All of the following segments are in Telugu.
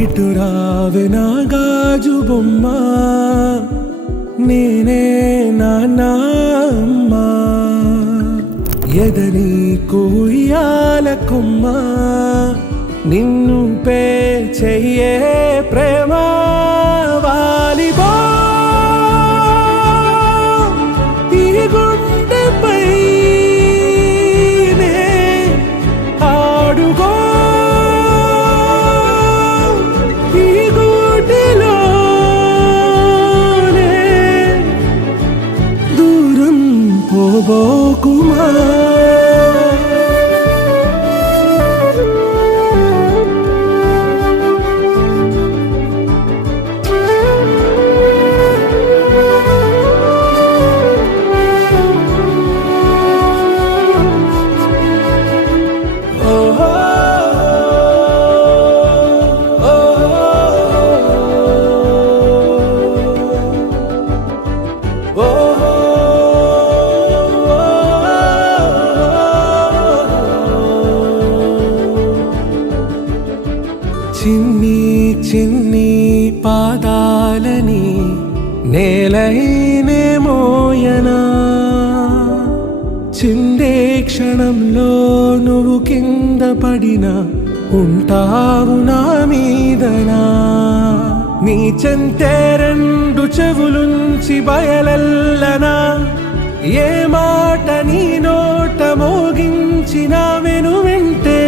ఇటు రావే నా గాజు బొమ్మ, నేనే నాన్న అమ్మ. ఎదని కొయ్యాల కొమ్మ, నిన్ను పే చెయ్యే ప్రేమ. వాలిబో ఈ గుండెపై నే ఆడుగో, ఈ గూటిలోనే దూరం పోబోకుమా. చిన్ని చిన్ని పాదాలని నేలైనే మోయనా, చిందే క్షణంలో నువ్వు కింద పడినా ఉంటావు నా మీదనా. నీ చెంతే రెండు చెవులుంచి బయలెల్లనా, ఏ మాట నీ నోట మోగించిన వెను వింటే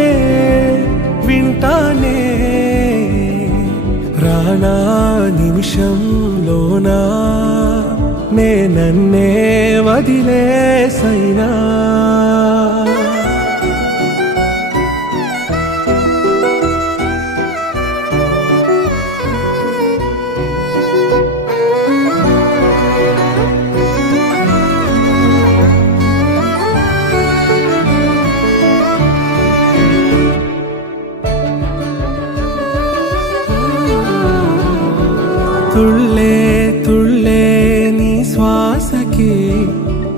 వింటానే. రానా నిమిషంలోనా నే నన్నే వదిలేసైనా. తుళ్ళే తుళ్ళే నీ శ్వాసకి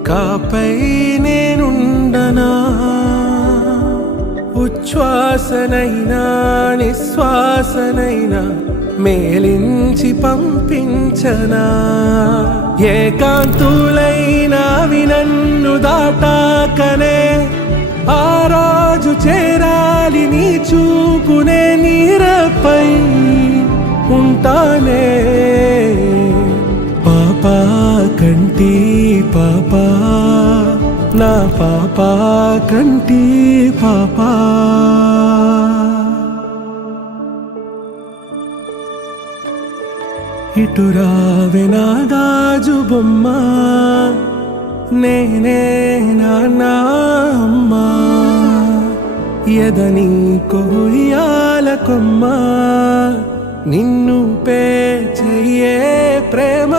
కాపై నేనుండనా, ఉచ్ఛ్వాసనైనా నిశ్వాసనైనా మేలించి పంపించనా. ఏకాంతులైనవి నన్ను దాటాకనే ఆ రాజు చేరాలి నీ చూపునే నీరపై ఉంటానే. పాపా కంటి పాపా, నా పాపా కంటి పాపా. ఇటు రావే నా గాజు బొమ్మ, నేనే నాన్న అమ్మ. ఎదని కొయ్యాల కొమ్మ, నిన్ను పే చెయ్యే ప్రేమ.